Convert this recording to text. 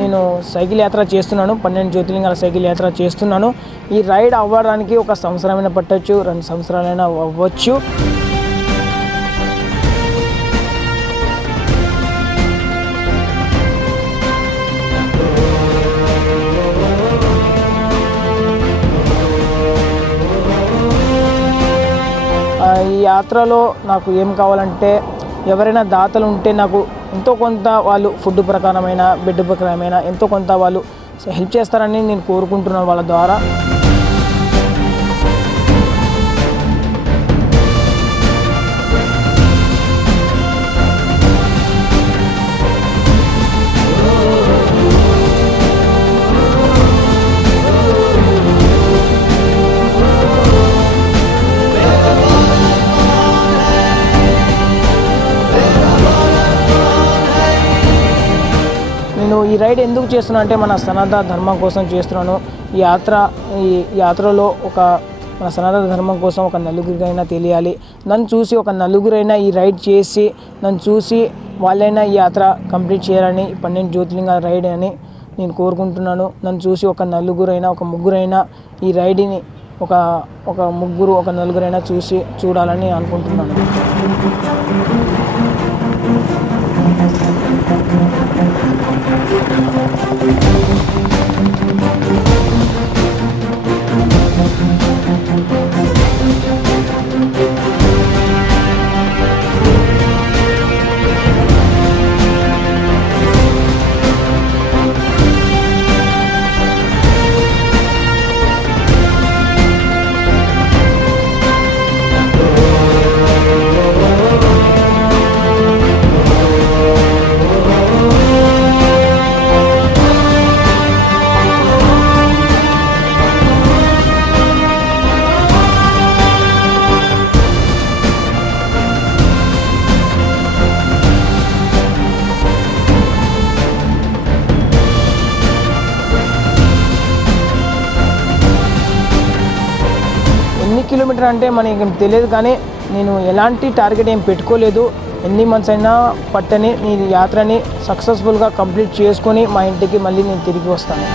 నేను సైకిల్ యాత్ర చేస్తున్నాను, 12 జ్యోతిర్లింగాల సైకిల్ యాత్ర చేస్తున్నాను. ఈ రైడ్ అవ్వడానికి 1 సంవత్సరమైనా పట్టచ్చు, 2 సంవత్సరాలైనా అవ్వచ్చు. ఈ యాత్రలో నాకు ఏం కావాలంటే, ఎవరైనా దాతలు ఉంటే నాకు ఎంతో కొంత వాళ్ళు ఫుడ్ ప్రకారమైన, బెడ్ ప్రకారమైన ఎంతో కొంత వాళ్ళు హెల్ప్ చేస్తారని నేను కోరుకుంటున్నాను వాళ్ళ ద్వారా. నేను ఈ రైడ్ ఎందుకు చేస్తున్నా అంటే మన సనాతన ధర్మం కోసం చేస్తున్నాను. ఈ యాత్రలో మన సనాతన ధర్మం కోసం ఒక నలుగురికైనా తెలియాలి. నన్ను చూసి ఒక నలుగురైనా ఈ రైడ్ చేసి నన్ను చూసి వాళ్ళైనా ఈ యాత్ర కంప్లీట్ చేయాలని, 12 జ్యోతిర్లింగాల రైడ్ అని నేను కోరుకుంటున్నాను. నన్ను చూసి ఒక నలుగురైనా, ఒక ముగ్గురైనా ఈ రైడ్ని ఒక ముగ్గురు, ఒక నలుగురైనా చూడాలని అనుకుంటున్నాను. ఎన్ని కిలోమీటర్ అంటే మనకి తెలియదు, కానీ నేను ఎలాంటి టార్గెట్ ఏం పెట్టుకోలేదు. ఎన్ని మంత్స్ అయినా పట్టని నీ యాత్రని సక్సెస్ఫుల్గా కంప్లీట్ చేసుకొని మా ఇంటికి మళ్ళీ నేను తిరిగి వస్తాను.